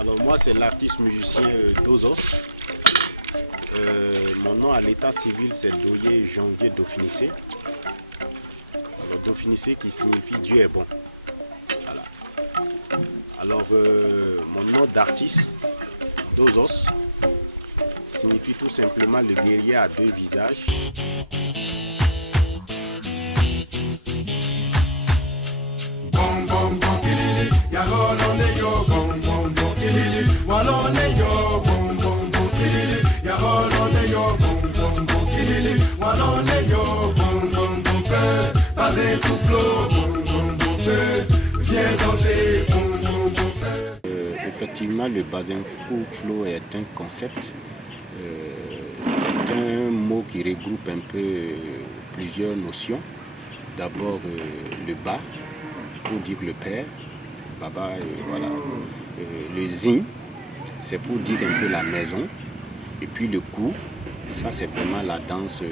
Alors moi c'est l'artiste musicien Dozos. Mon nom à l'état civil c'est Doye Janvier Dauphinissé. Alors Dauphinissé qui signifie Dieu est bon. Voilà. Alors mon nom d'artiste Dozos signifie tout simplement le guerrier à deux visages. Effectivement, le Bazenkou Flow est un concept. C'est un mot qui regroupe un peu plusieurs notions. D'abord le ba pour dire le père, baba, voilà. Le zin, c'est pour dire un peu la maison. Et puis le kou, ça c'est vraiment la danse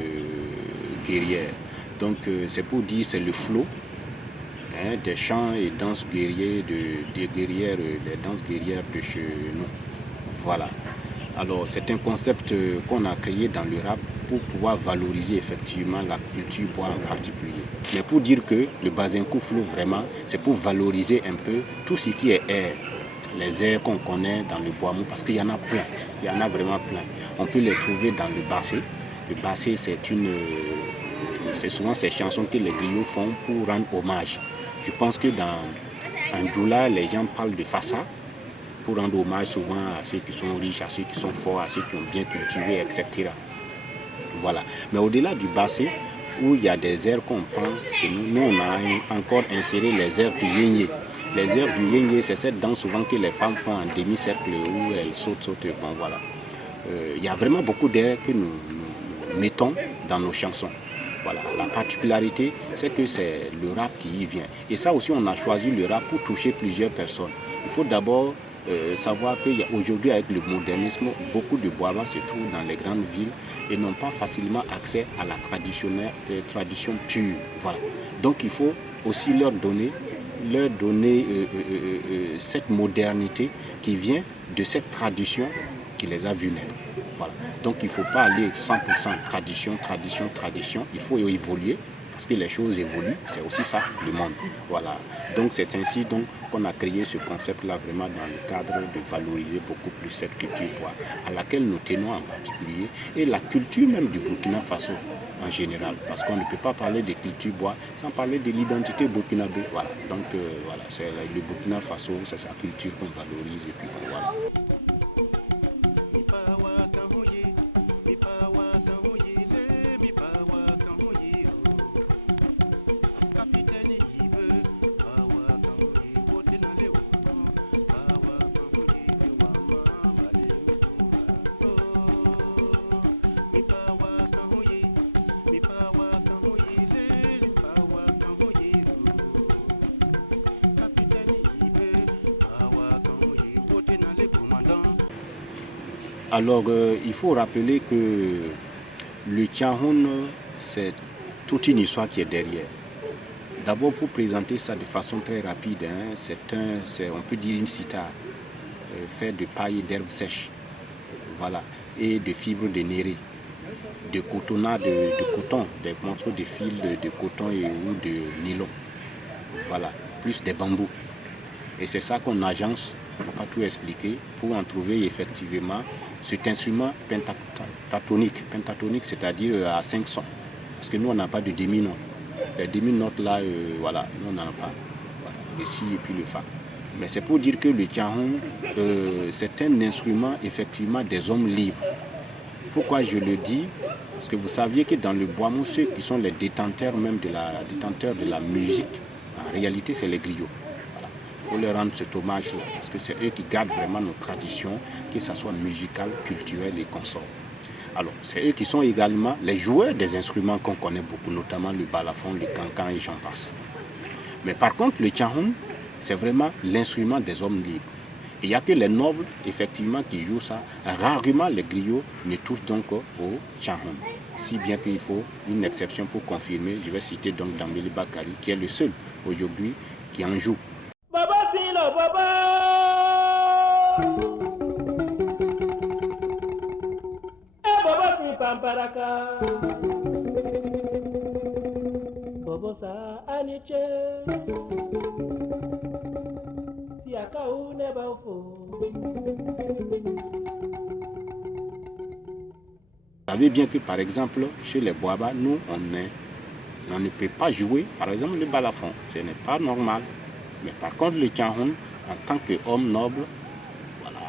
guerrière. Donc c'est pour dire c'est le flow. Des chants et danses guerrières, des danses guerrières de chez nous. Voilà. Alors c'est un concept qu'on a créé dans le rap pour pouvoir valoriser effectivement la culture bois en particulier. Mais pour dire que le Bazenkou Flow vraiment, c'est pour valoriser un peu tout ce qui est air. Les airs qu'on connaît dans le bois mou, parce qu'il y en a plein, il y en a vraiment plein. On peut les trouver dans le bassé. Le bassé c'est souvent ces chansons que les griots font pour rendre hommage. Je pense que dans Ndjoula, les gens parlent de Fassa pour rendre hommage souvent à ceux qui sont riches, à ceux qui sont forts, à ceux qui ont bien cultivé, etc. Voilà. Mais au-delà du bassé, où il y a des airs qu'on prend chez nous, nous on a encore inséré les airs du yényé. Les airs du yényé, c'est cette danse souvent que les femmes font en demi-cercle où elles sautent. Bon, voilà. Il y a vraiment beaucoup d'airs que nous mettons dans nos chansons. Voilà. La particularité, c'est que c'est le rap qui y vient. Et ça aussi, on a choisi le rap pour toucher plusieurs personnes. Il faut d'abord savoir qu'aujourd'hui, avec le modernisme, beaucoup de Boivas se trouvent dans les grandes villes et n'ont pas facilement accès à la tradition pure. Voilà. Donc, il faut aussi leur donner cette modernité qui vient de cette tradition qui les a vus naître. Voilà. Donc il ne faut pas aller 100% tradition. Il faut évoluer parce que les choses évoluent. C'est aussi ça, le monde. Voilà. Donc c'est ainsi qu'on a créé ce concept-là vraiment dans le cadre de valoriser beaucoup plus cette culture bois, à laquelle nous tenons en particulier, et la culture même du Burkina Faso en général. Parce qu'on ne peut pas parler de culture bois sans parler de l'identité burkinabé. Voilà. Donc voilà, c'est le Burkina Faso, c'est sa culture qu'on valorise. Et puis voilà. Alors, il faut rappeler que le Tiahoun, c'est toute une histoire qui est derrière. D'abord, pour présenter ça de façon très rapide, on peut dire une cithare faite de paille et d'herbes sèches, voilà, et de fibres de néré, de cotonnat, de coton, des morceaux de fil de coton ou de nylon, voilà, plus des bambous. Et c'est ça qu'on agence, on ne peut pas tout expliquer, pour en trouver effectivement cet instrument pentatonique, c'est-à-dire à 5 sons. Parce que nous, on n'a pas de demi-notes. Les demi-notes là, voilà, nous, on n'en a pas. Voilà, le si et puis le fa. Mais c'est pour dire que le tiahon, c'est un instrument effectivement des hommes libres. Pourquoi je le dis? Parce que vous saviez que dans le bois mou, ceux qui sont les détenteurs même de la musique, en réalité, c'est les griots. Il faut leur rendre cet hommage-là, parce que c'est eux qui gardent vraiment nos traditions, que ce soit musicales, culturelles et consorts. Alors, c'est eux qui sont également les joueurs des instruments qu'on connaît beaucoup, notamment le balafon, le cancan et j'en passe. Mais par contre, le tiahon, c'est vraiment l'instrument des hommes libres. Il n'y a que les nobles, effectivement, qui jouent ça. Rarement, les griots ne touchent donc au tiahon. Si bien qu'il faut une exception pour confirmer, je vais citer donc Dambélé Bakary, qui est le seul aujourd'hui qui en joue. Baba Silo, Baba! Vous savez bien que par exemple chez les Boaba, nous on ne peut pas jouer par exemple le balafon, ce n'est pas normal. Mais par contre le Tiahoun, en tant qu'homme noble, voilà,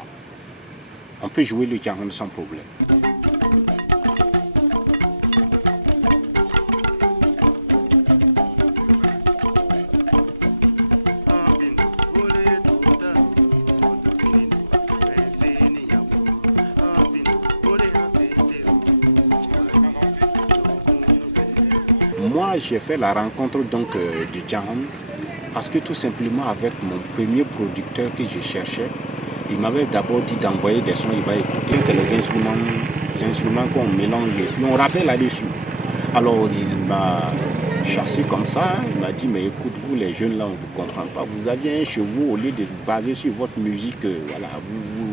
on peut jouer le Tiahoun sans problème. J'ai fait la rencontre donc du Tiahoun parce que tout simplement avec mon premier producteur que je cherchais, il m'avait d'abord dit d'envoyer des sons, il va écouter, c'est les instruments qu'on mélange et puis on rappelle là-dessus. Alors il m'a chassé comme ça, il m'a dit mais écoute vous les jeunes là on ne vous comprend pas, vous aviez un chez vous au lieu de baser sur votre musique, voilà,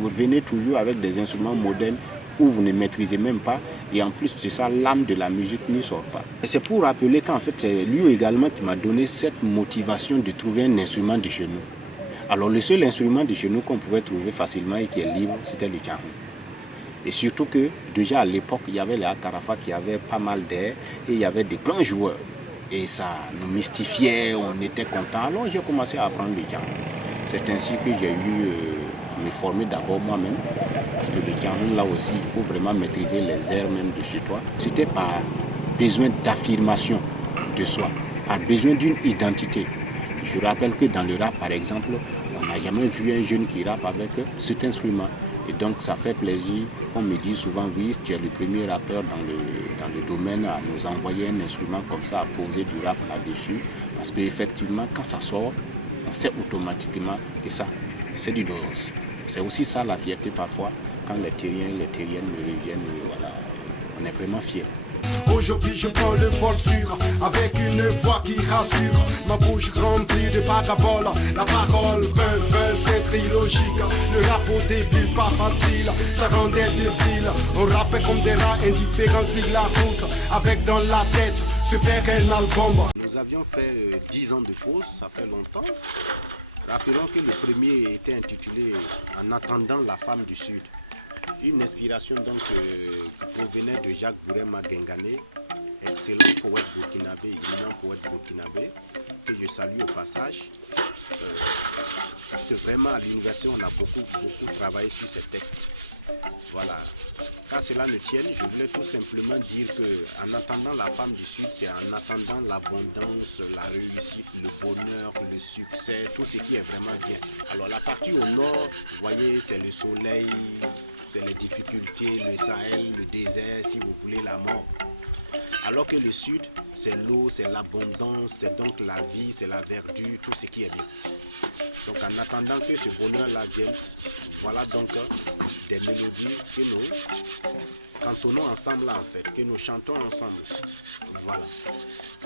vous venez toujours avec des instruments modernes où vous ne maîtrisez même pas, et en plus c'est ça, l'âme de la musique ne sort pas. Et c'est pour rappeler qu'en fait c'est lui également qui m'a donné cette motivation de trouver un instrument de chez nous. Alors le seul instrument de chez nous qu'on pouvait trouver facilement et qui est libre, c'était le Tiahoun. Et surtout que déjà à l'époque, il y avait les Akarafa qui avaient pas mal d'air et il y avait des grands joueurs. Et ça nous mystifiait, on était contents. Alors j'ai commencé à apprendre le Tiahoun. C'est ainsi que j'ai eu me former d'abord moi-même, parce que le Tiahoun là aussi, il faut vraiment maîtriser les airs même de chez toi. C'était par besoin d'affirmation de soi, par besoin d'une identité. Je rappelle que dans le rap par exemple, on n'a jamais vu un jeune qui rappe avec cet instrument. Et donc ça fait plaisir, on me dit souvent oui, tu es le premier rappeur dans le domaine à nous envoyer un instrument comme ça, à poser du rap là-dessus. Parce qu'effectivement quand ça sort, on sait automatiquement que ça, c'est du buzz. C'est aussi ça la fierté parfois, quand les terriens, les terriennes me reviennent, voilà, on est vraiment fiers. Aujourd'hui je prends le vol sûr, avec une voix qui rassure, ma bouche remplie de paraboles, la parole c'est trilogique, le rap au début pas facile, ça rendait débile, on rappait comme des rats indifférents sur la route, avec dans la tête se faire un album. Nous avions fait 10 ans de pause, ça fait longtemps. Rappelons que le premier était intitulé « En attendant la femme du Sud ». Une inspiration donc qui provenait de Jacques Bourema Gengane, excellent poète burkinabé, éminent poète burkinabé, que je salue au passage. Parce que vraiment à l'université on a beaucoup travaillé sur ces textes. Voilà. Qu'à cela ne tienne, je voulais tout simplement dire que en attendant la femme du Sud, c'est en attendant l'abondance, la réussite, le bonheur, le succès, tout ce qui est vraiment bien. Alors la partie au nord, vous voyez, c'est le soleil, c'est les difficultés, le Sahel, le désert, si vous voulez, la mort. Alors que le Sud, c'est l'eau, c'est l'abondance, c'est donc la vie, c'est la verdure, tout ce qui est bien. Donc en attendant que ce bonheur-là vienne, voilà donc des mélodies que nous cantonnons ensemble là, en fait, que nous chantons ensemble. Voilà.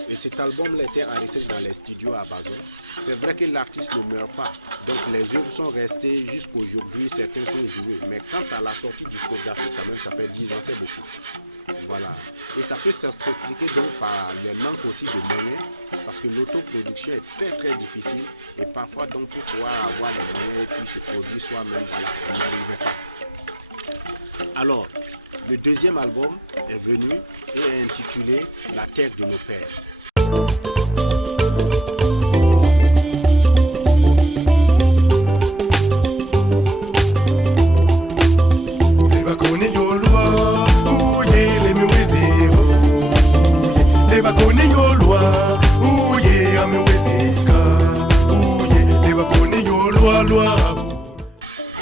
Et cet album-là était enregistré dans les studios à Bazon. C'est vrai que l'artiste ne meurt pas. Donc les œuvres sont restées jusqu'aujourd'hui, certains sont joués. Mais quant à la sortie discographique, quand même, ça fait 10 ans, c'est beaucoup. Voilà. Et ça peut s'expliquer donc par les manques aussi de moyens, parce que l'autoproduction est très très difficile. Et parfois donc pour pouvoir avoir les moyens et puis se produire soi-même, voilà, on n'arrivait pas. Alors, le deuxième album est venu et est intitulé La terre de nos pères.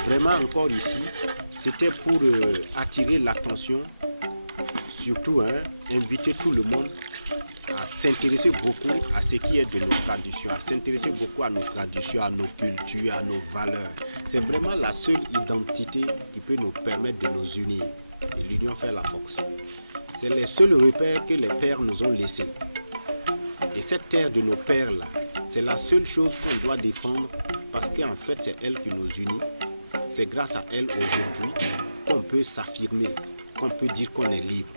Vraiment encore ici, c'était pour attirer l'attention, surtout inviter tout le monde à s'intéresser beaucoup à ce qui est de nos traditions, à s'intéresser beaucoup à nos traditions, à nos cultures, à nos valeurs. C'est vraiment la seule identité qui peut nous permettre de nous unir. Et l'union fait la force. C'est les seuls repères que les pères nous ont laissés. Et cette terre de nos pères-là, c'est la seule chose qu'on doit défendre parce qu'en fait, c'est elle qui nous unit. c'est grâce à elle aujourd'hui qu'on peut s'affirmer, qu'on peut dire qu'on est libre.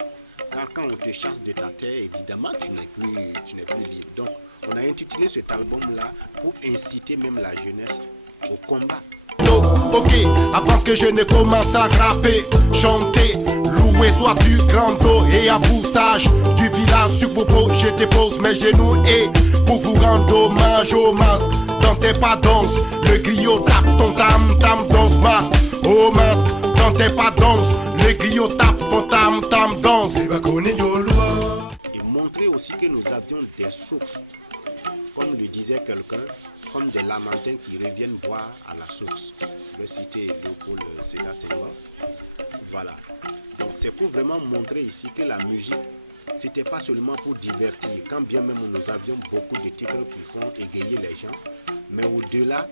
Car quand on te chasse de ta terre, évidemment, tu n'es plus libre. Donc, on a intitulé cet album-là pour inciter même la jeunesse au combat. Ok, avant que je ne commence à rapper, chanter, louer sois-tu grand dos et à vous sage du village sur vos peaux, je dépose mes genoux et pour vous rendre hommage au mas. Dans tes pas danse, le griot tape ton tam-tam danse mas. Oh mas, dans tes pas danse, le griot tape ton tam-tam danse. Et montrer aussi que nous avions des sources, comme le disait quelqu'un, comme des Lamantins qui reviennent boire à la source. Je vais citer Léopold Sédar Senghor. Voilà. Donc c'est pour vraiment montrer ici que la musique, c'était pas seulement pour divertir, quand bien même nous avions beaucoup de titres qui font égayer les gens, mais au-delà,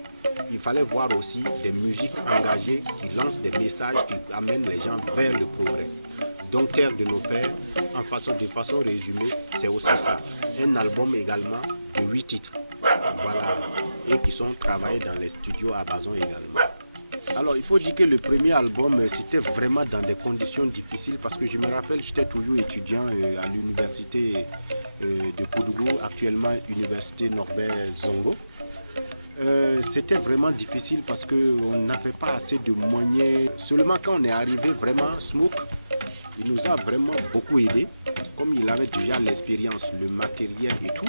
il fallait voir aussi des musiques engagées qui lancent des messages qui amènent les gens vers le progrès. Donc Terre de nos pères, de façon résumée, c'est aussi ça. Un album également de 8 titres. Voilà. Et qui sont travaillés dans les studios à Bazon également. Alors il faut dire que le premier album, c'était vraiment dans des conditions difficiles parce que je me rappelle, j'étais toujours étudiant à l'université de Koudougou, actuellement université Norbert Zongo. C'était vraiment difficile parce qu'on n'avait pas assez de moyens. Seulement quand on est arrivé vraiment, Smoke, il nous a vraiment beaucoup aidé. Comme il avait déjà l'expérience, le matériel et tout,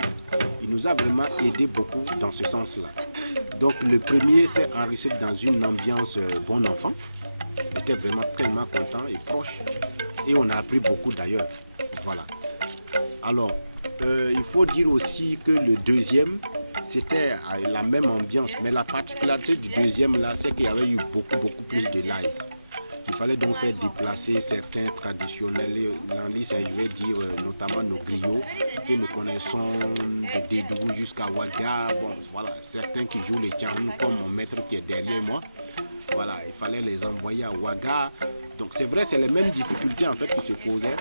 il nous a vraiment aidé beaucoup dans ce sens-là. Donc le premier s'est enrichi dans une ambiance bon enfant. J'étais vraiment tellement content et proche. Et on a appris beaucoup d'ailleurs. Voilà. Alors, il faut dire aussi que le deuxième, c'était la même ambiance. Mais la particularité du deuxième là, c'est qu'il y avait eu beaucoup plus de live. Il fallait donc faire déplacer certains traditionnels, je vais dire notamment nos griots, que nous connaissons de Dédougou jusqu'à Ouaga. Bon, voilà, certains qui jouent les tianou comme mon maître qui est derrière moi. Voilà, il fallait les envoyer à Ouaga. Donc c'est vrai, c'est les mêmes difficultés en fait qui se posaient.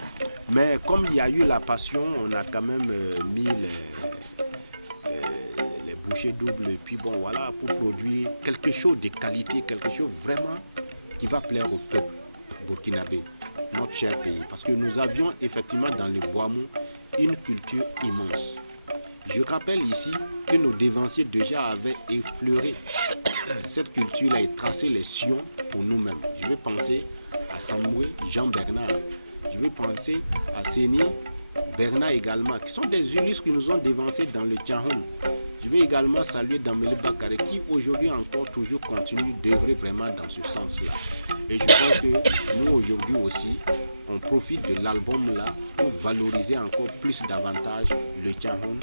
Mais comme il y a eu la passion, on a quand même mis les bouchées doubles. Et puis bon, voilà, pour produire quelque chose de qualité, quelque chose vraiment qui va plaire au peuple burkinabé, notre cher pays. Parce que nous avions effectivement dans le Boamou une culture immense. Je rappelle ici que nos dévanciers déjà avaient effleuré cette culture-là et tracé les sillons pour nous-mêmes. Je vais penser à Samoué, Jean Bernard. Je vais penser à Séni, Bernard également, qui sont des illustres qui nous ont dévancés dans le Tiahoun. Je vais également saluer Dambélé Bakare qui aujourd'hui encore toujours continue d'œuvrer vraiment dans ce sens-là. Et je pense que nous aujourd'hui aussi, on profite de l'album-là pour valoriser encore plus davantage le Tiahoun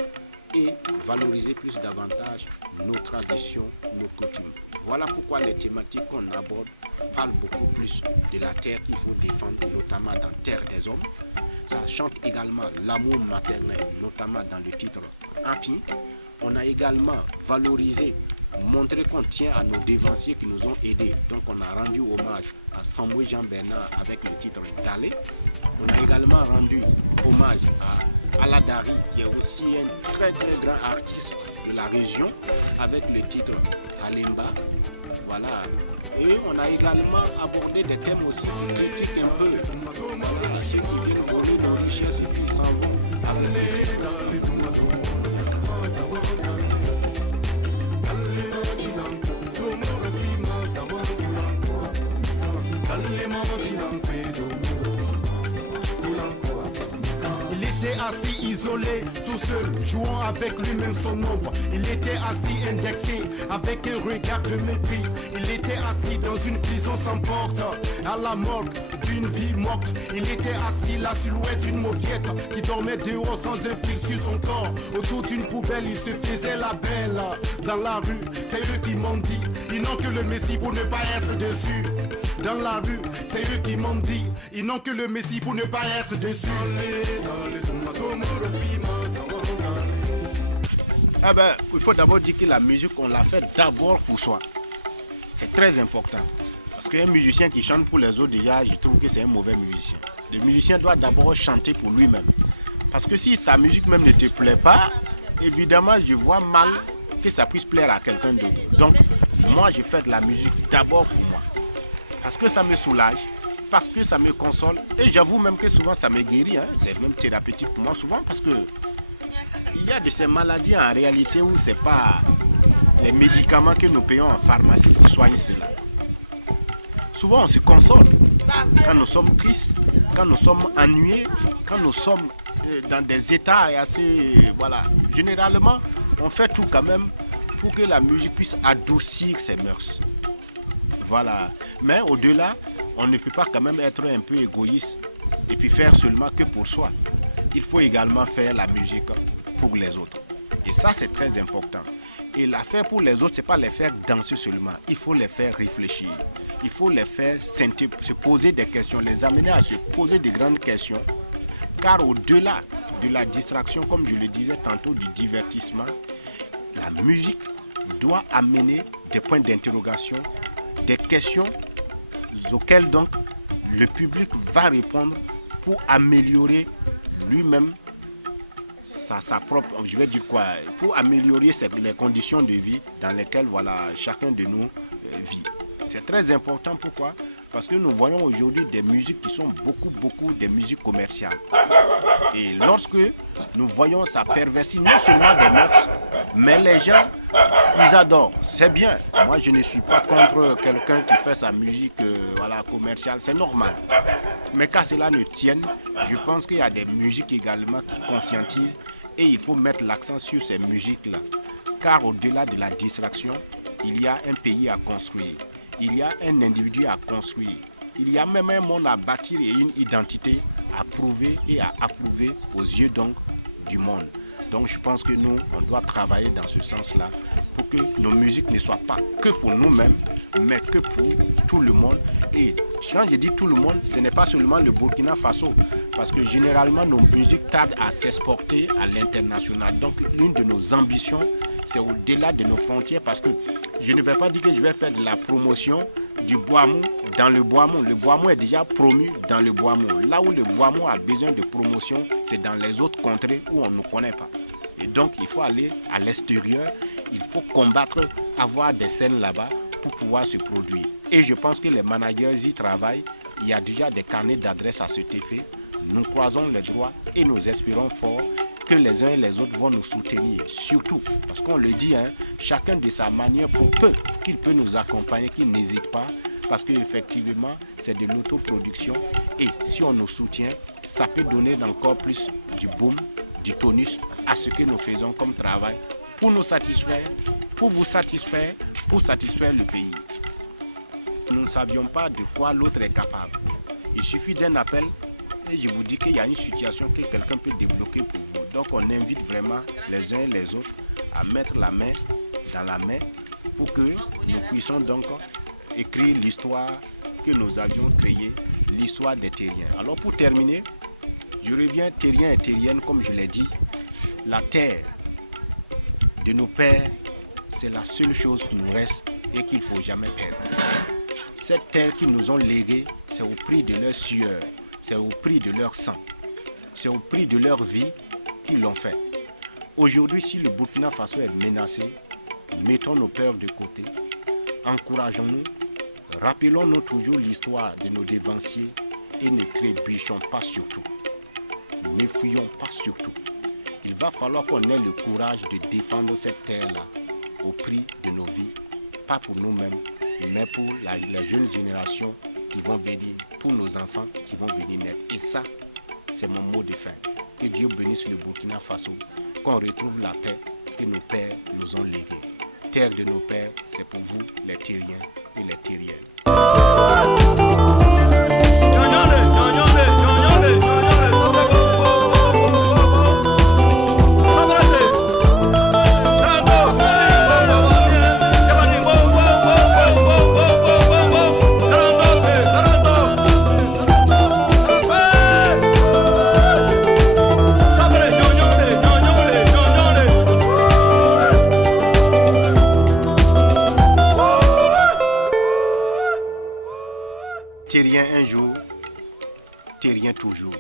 et valoriser plus davantage nos traditions, nos coutumes. Voilà pourquoi les thématiques qu'on aborde parlent beaucoup plus de la terre qu'il faut défendre, notamment dans Terre des Hommes. Ça chante également l'amour maternel, notamment dans le titre Api. On a également valorisé, montré qu'on tient à nos dévanciers qui nous ont aidés. Donc on a rendu hommage à Samoué Jean Bernard avec le titre Dalé. On a également rendu hommage à Aladari, qui est aussi un très grand artiste de la région, avec le titre Alemba. Voilà. Et on a également abordé des thèmes aussi qui critiquent un peu. Voilà, ceux qui viennent voler nos richesses et puis ils s'en vont avec le titre Amouyoko Amouyaka. Assis isolé, tout seul, jouant avec lui-même son ombre. Il était assis indexé, avec un regard de mépris. Il était assis dans une prison sans porte, à la morgue d'une vie morte. Il était assis, la silhouette d'une mauviette qui dormait dehors sans un fil sur son corps. Autour d'une poubelle, il se faisait la belle. Dans la rue, c'est eux qui m'ont dit, ils n'ont que le Messie pour ne pas être dessus. Dans la rue, c'est eux qui m'ont dit, ils n'ont que le Messie pour ne pas être dessus. Ah ben, il faut d'abord dire que la musique, on l'a fait d'abord pour soi. C'est très important. Parce qu'un musicien qui chante pour les autres, déjà, je trouve que c'est un mauvais musicien. Le musicien doit d'abord chanter pour lui-même. Parce que si ta musique même ne te plaît pas, évidemment, je vois mal que ça puisse plaire à quelqu'un d'autre. Donc, moi, je fais de la musique d'abord pour moi. parce que ça me soulage, parce que ça me console. Et j'avoue même que souvent ça me guérit. C'est même thérapeutique pour moi souvent parce que il y a de ces maladies en réalité où ce n'est pas les médicaments que nous payons en pharmacie qui soignent cela. Souvent on se console quand nous sommes tristes, quand nous sommes ennuyés, quand nous sommes dans des états assez... Voilà. Généralement, on fait tout quand même pour que la musique puisse adoucir ses mœurs. Voilà. Mais au-delà, on ne peut pas quand même être un peu égoïste et puis faire seulement que pour soi. Il faut également faire la musique pour les autres. Et ça, c'est très important. Et la faire pour les autres, ce n'est pas les faire danser seulement. Il faut les faire réfléchir. Il faut les faire se poser des questions, les amener à se poser de grandes questions. Car au-delà de la distraction, comme je le disais tantôt, du divertissement, la musique doit amener des points d'interrogation, des questions auxquelles donc le public va répondre pour améliorer lui-même sa propre, je vais dire quoi, pour améliorer les conditions de vie dans lesquelles voilà, chacun de nous vit. C'est très important, pourquoi ? Parce que nous voyons aujourd'hui des musiques qui sont beaucoup des musiques commerciales. Et lorsque nous voyons ça pervertir non seulement des mœurs, mais les gens, ils adorent. C'est bien. Moi, je ne suis pas contre quelqu'un qui fait sa musique commerciale. C'est normal. Mais qu'à cela ne tienne, je pense qu'il y a des musiques également qui conscientisent et il faut mettre l'accent sur ces musiques-là. Car au-delà de la distraction, il y a un pays à construire. Il y a un individu à construire. Il y a même un monde à bâtir et une identité à prouver et à approuver aux yeux donc du monde. Donc je pense que nous, on doit travailler dans ce sens-là pour que nos musiques ne soient pas que pour nous-mêmes, mais que pour tout le monde. Et quand je dis tout le monde, ce n'est pas seulement le Burkina Faso, parce que généralement nos musiques tardent à s'exporter à l'international. Donc l'une de nos ambitions, c'est au-delà de nos frontières, parce que je ne vais pas dire que je vais faire de la promotion du bois-mou dans le bois-mou. Le bois-mou est déjà promu dans le bois-mou. Là où le bois-mou a besoin de promotion, c'est dans les autres contrées où on ne connaît pas. Et donc, il faut aller à l'extérieur, il faut combattre, avoir des scènes là-bas pour pouvoir se produire. Et je pense que les managers y travaillent. Il y a déjà des carnets d'adresses à cet effet. Nous croisons les droits et nous espérons fort que les uns et les autres vont nous soutenir, surtout, parce qu'on le dit, chacun de sa manière, pour peu qu'il peut nous accompagner, qu'il n'hésite pas, parce qu'effectivement, c'est de l'autoproduction, et si on nous soutient, ça peut donner encore plus du boom, du tonus à ce que nous faisons comme travail, pour nous satisfaire, pour vous satisfaire, pour satisfaire le pays. Nous ne savions pas de quoi l'autre est capable. Il suffit d'un appel, et je vous dis qu'il y a une situation que quelqu'un peut débloquer pour vous. Donc on invite vraiment les uns et les autres à mettre la main dans la main pour que nous puissions donc écrire l'histoire que nous avions créée, l'histoire des terriens. Alors pour terminer, je reviens terriens et terriennes, comme je l'ai dit, la terre de nos pères, c'est la seule chose qui nous reste et qu'il ne faut jamais perdre. Cette terre qu'ils nous ont léguée, c'est au prix de leur sueur. C'est au prix de leur sang, c'est au prix de leur vie qu'ils l'ont fait. Aujourd'hui, si le Burkina Faso est menacé, mettons nos peurs de côté, encourageons-nous, rappelons-nous toujours l'histoire de nos dévanciers et ne trébuchons pas surtout. Ne fuyons pas surtout. Il va falloir qu'on ait le courage de défendre cette terre-là au prix de nos vies, pas pour nous-mêmes, mais pour les jeunes générations qui vont venir, pour nos enfants qui vont venir naître. Et ça, c'est mon mot de fin. Que Dieu bénisse le Burkina Faso, qu'on retrouve la paix que nos pères nous ont léguée. Terre de nos pères, c'est pour vous, les terriens et les terriennes. Terrien un jour, terrien toujours.